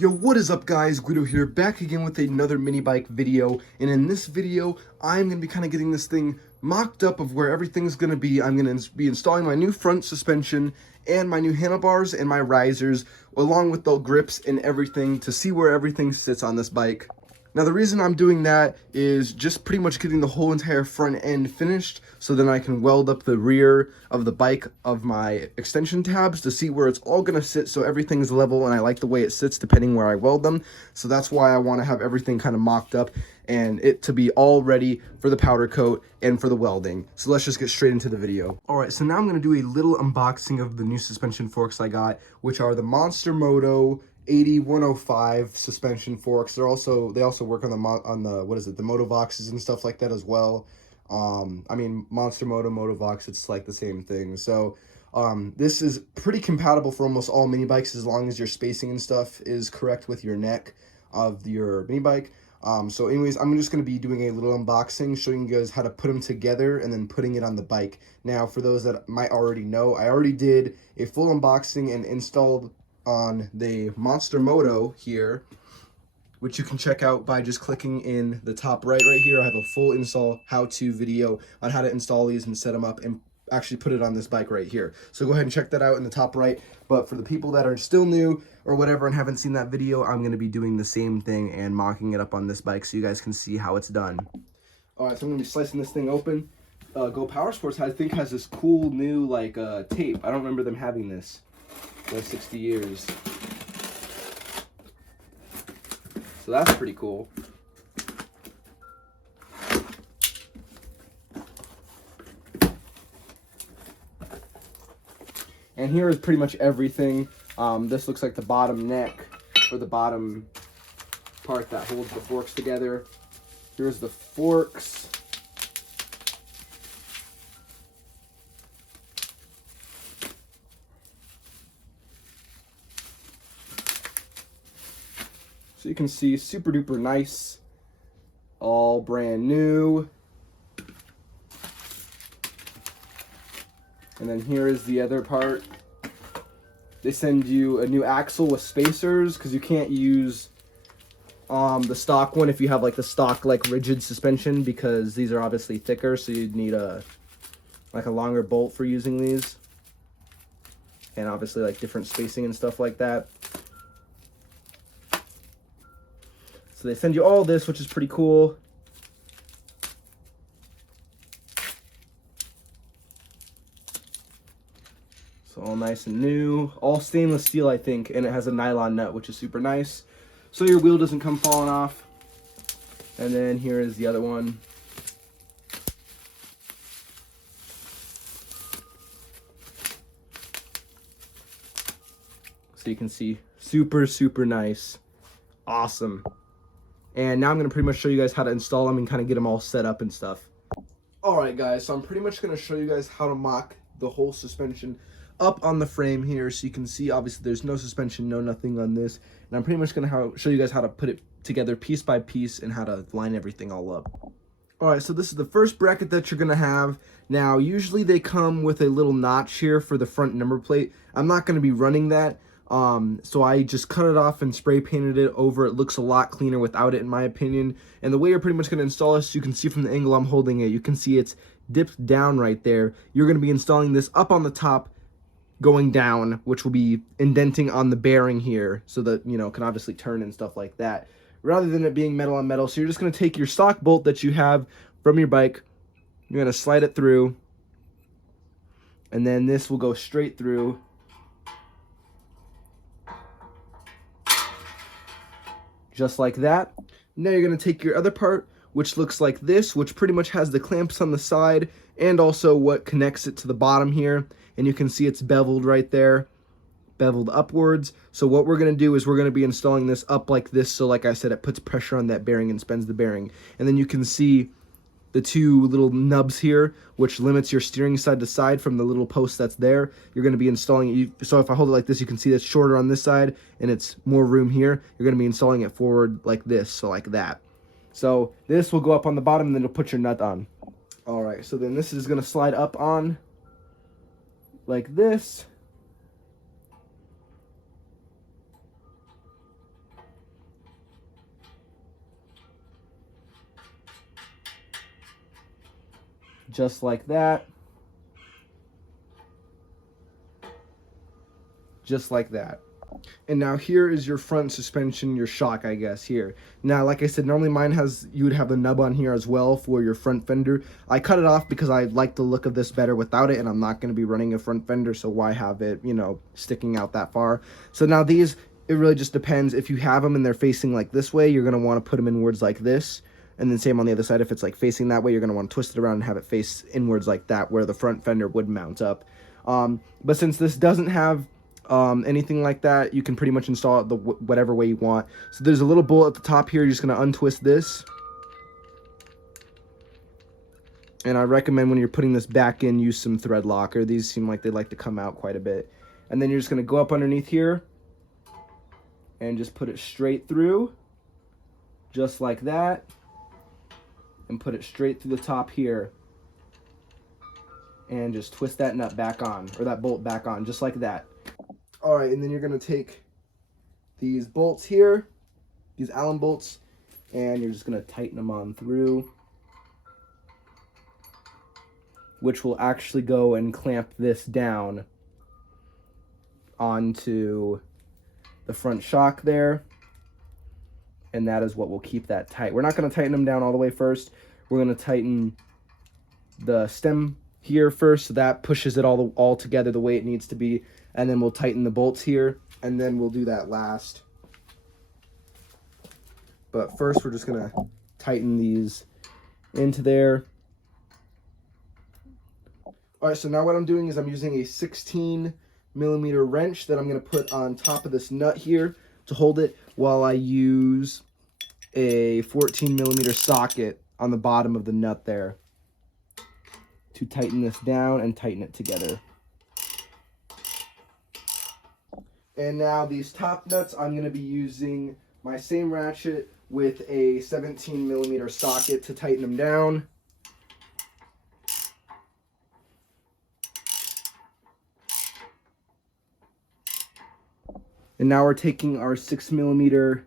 Yo, what is up guys, Guido here, back again with another mini bike video, and in this video, I'm going to be kind of getting this thing mocked up of where everything's going to be. I'm going to be installing my new front suspension, and my new handlebars, and my risers, along with the grips and everything, to see where everything sits on this bike. Now the reason I'm doing that is just pretty much getting the whole entire front end finished, so then I can weld up the rear of the bike of my extension tabs to see where it's all going to sit so everything's level, and I like the way it sits depending where I weld them. So that's why I want to have everything kind of mocked up and it to be all ready for the powder coat and for the welding. So let's just get straight into the video. Alright, so now I'm going to do a little unboxing of the new suspension forks I got, which are the Monster Moto 80-105 suspension forks. They also work on the what is it, the Motovoxes and stuff like that as well. I mean, Monster Moto, Motovox, it's like the same thing. So this is pretty compatible for almost all mini bikes as long as your spacing and stuff is correct with your neck of your mini bike. So anyways, I'm just going to be doing a little unboxing, showing you guys how to put them together and then putting it on the bike. Now, for those that might already know, I already did a full unboxing and installed on the Monster Moto here, which you can check out by just clicking in the top right here. I have a full install how-to video on how to install these and set them up and actually put it on this bike right here. So go ahead and check that out in the top right. But for the people that are still new or whatever and haven't seen that video, I'm going to be doing the same thing and mocking it up on this bike so you guys can see how it's done. Alright, so I'm going to be slicing this thing open. Gopowersports, I think, has this cool new like tape. I don't remember them having this for 60 years. So that's pretty cool. And here is pretty much everything. This looks like the bottom neck, or the bottom part that holds the forks together. Here's the forks. So you can see, super duper nice, all brand new. And then here is the other part. They send you a new axle with spacers because you can't use the stock one if you have like the stock like rigid suspension, because these are obviously thicker, so you'd need a longer bolt for using these, and obviously like different spacing and stuff like that. So they send you all this, which is pretty cool. So all nice and new, all stainless steel, I think, and it has a nylon nut, which is super nice, so your wheel doesn't come falling off. And then here is the other one. So you can see, super, super nice. Awesome. And now I'm going to pretty much show you guys how to install them and kind of get them all set up and stuff. Alright guys, so I'm pretty much going to show you guys how to mock the whole suspension up on the frame here. So you can see, obviously there's no suspension, no nothing on this. And I'm pretty much going to show you guys how to put it together piece by piece and how to line everything all up. Alright, so this is the first bracket that you're going to have. Now, usually they come with a little notch here for the front number plate. I'm not going to be running that. So I just cut it off and spray painted it over. It looks a lot cleaner without it, in my opinion. And the way you're pretty much going to install this, you can see from the angle I'm holding it, you can see it's dipped down right there. You're going to be installing this up on the top, going down, which will be indenting on the bearing here, so that, you know, it can obviously turn and stuff like that, rather than it being metal on metal. So you're just going to take your stock bolt that you have from your bike, you're going to slide it through, and then this will go straight through. Just like that. Now you're going to take your other part, which looks like this, which pretty much has the clamps on the side and also what connects it to the bottom here. And you can see it's beveled right there, beveled upwards. So what we're going to do is we're going to be installing this up like this. So like I said, it puts pressure on that bearing and spins the bearing. And then you can see the two little nubs here, which limits your steering side to side from the little post that's there. You're going to be installing it. So if I hold it like this, you can see it's shorter on this side and it's more room here. You're going to be installing it forward like this, so like that. So this will go up on the bottom and then you'll put your nut on. Alright, so then this is going to slide up on like this. just like that. Just like that. And now here is your front suspension, your shock, I guess, here. Now, like I said, normally mine has, you would have the nub on here as well for your front fender. I cut it off because I like the look of this better without it, and I'm not going to be running a front fender, so why have it, you know, sticking out that far? So now these, it really just depends. If you have them and they're facing like this way, you're going to want to put them inwards like this. And then same on the other side, if it's like facing that way, you're going to want to twist it around and have it face inwards like that, where the front fender would mount up. But since this doesn't have anything like that, you can pretty much install it whatever way you want. So there's a little bolt at the top here. You're just going to untwist this. And I recommend when you're putting this back in, use some thread locker. These seem like they like to come out quite a bit. And then you're just going to go up underneath here and just put it straight through, just like that. And put it straight through the top here. And just twist that nut back on, or that bolt back on, just like that. All right, and then you're going to take these bolts here, these Allen bolts, and you're just going to tighten them on through, which will actually go and clamp this down onto the front shock there, and that is what will keep that tight. We're not going to tighten them down all the way first. We're going to tighten the stem here first, so that pushes it all together the way it needs to be, and then we'll tighten the bolts here, and then we'll do that last. But first we're just gonna tighten these into there. All right, so now what I'm doing is I'm using a 16 millimeter wrench that I'm gonna put on top of this nut here to hold it, while I use a 14 millimeter socket on the bottom of the nut there to tighten this down and tighten it together. And now these top nuts, I'm going to be using my same ratchet with a 17 millimeter socket to tighten them down. And now we're taking our 6 millimeter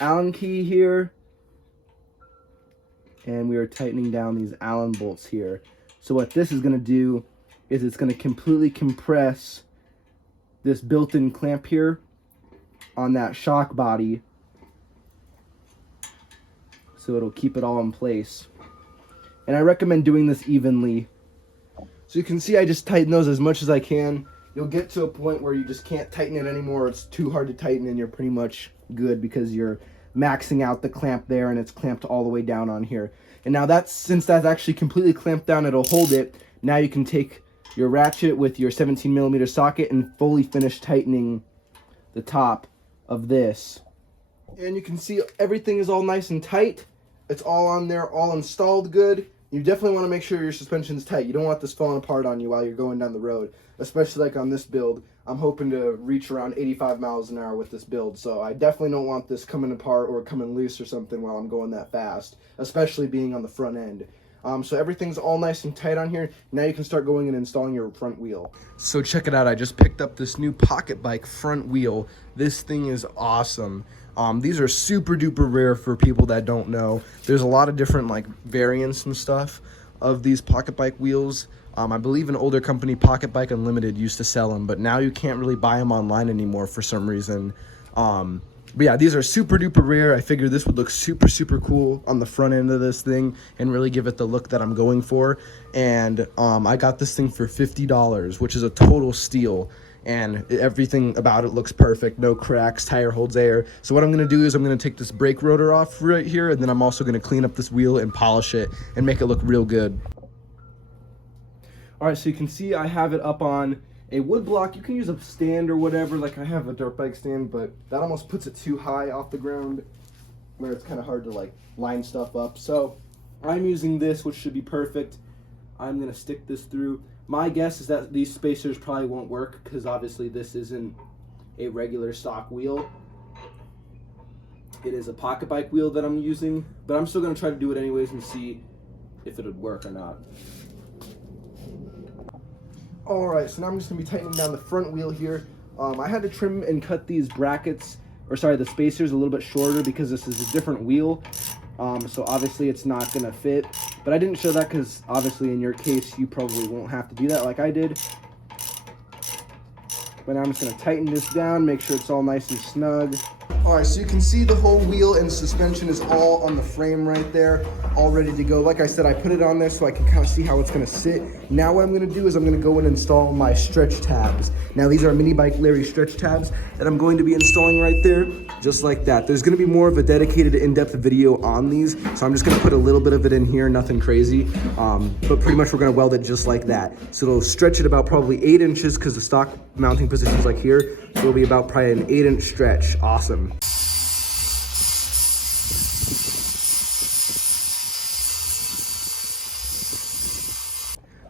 Allen key here, and we are tightening down these Allen bolts here. So what this is going to do is it's going to completely compress this built-in clamp here on that shock body, so it'll keep it all in place. And I recommend doing this evenly. So you can see I just tighten those as much as I can. You'll get to a point where you just can't tighten it anymore. It's too hard to tighten, and you're pretty much good because you're maxing out the clamp there, and it's clamped all the way down on here. And now since that's actually completely clamped down, it'll hold it. Now you can take your ratchet with your 17 millimeter socket and fully finish tightening the top of this. And you can see everything is all nice and tight. It's all on there, all installed good. You definitely want to make sure your suspension's tight. You don't want this falling apart on you while you're going down the road, especially like on this build. I'm hoping to reach around 85 miles an hour with this build, so I definitely don't want this coming apart or coming loose or something while I'm going that fast, especially being on the front end. So everything's all nice and tight on here. Now you can start going and installing your front wheel. So check it out. I just picked up this new pocket bike front wheel. This thing is awesome. These are super duper rare for people that don't know. There's a lot of different like variants and stuff of these pocket bike wheels. I believe an older company, Pocket Bike Unlimited, used to sell them, but now you can't really buy them online anymore for some reason. But yeah, these are super duper rare. I figured this would look super, super cool on the front end of this thing and really give it the look that I'm going for. And I got this thing for $50, which is a total steal. And everything about it looks perfect. No cracks, tire holds air. So what I'm going to do is I'm going to take this brake rotor off right here, and then I'm also going to clean up this wheel and polish it and make it look real good. All right, so you can see I have it up on a wood block. You can use a stand or whatever, like I have a dirt bike stand, but that almost puts it too high off the ground where it's kind of hard to like line stuff up. So I'm using this, which should be perfect. I'm going to stick this through. My guess is that these spacers probably won't work because obviously this isn't a regular stock wheel. It is a pocket bike wheel that I'm using, but I'm still going to try to do it anyways and see if it would work or not. Alright, so now I'm just going to be tightening down the front wheel here. I had to trim and cut these brackets, or sorry, the spacers a little bit shorter because this is a different wheel. So obviously it's not gonna fit, but I didn't show that because obviously in your case you probably won't have to do that like I did. But now I'm just gonna tighten this down, make sure it's all nice and snug. All right, so you can see the whole wheel and suspension is all on the frame right there, all ready to go. Like I said, I put it on there so I can kind of see how it's gonna sit. Now what I'm gonna do is I'm gonna go and install my stretch tabs. Now these are Minibike Larry stretch tabs that I'm going to be installing right there, just like that. There's gonna be more of a dedicated in-depth video on these, so I'm just gonna put a little bit of it in here, nothing crazy. But pretty much we're gonna weld it just like that. So it'll stretch it about probably 8 inches because the stock mounting position is like here. So it'll be about probably an 8-inch stretch. Awesome.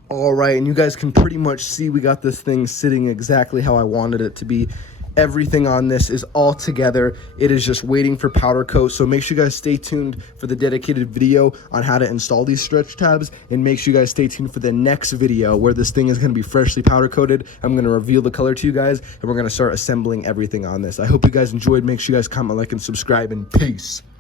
All right, and you guys can pretty much see we got this thing sitting exactly how I wanted it to be. Everything on this is all together. It is just waiting for powder coat. So make sure you guys stay tuned for the dedicated video on how to install these stretch tabs, and make sure you guys stay tuned for the next video where this thing is going to be freshly powder coated. I'm going to reveal the color to you guys, and we're going to start assembling everything on this. I hope you guys enjoyed. Make sure you guys comment, like, and subscribe, and peace.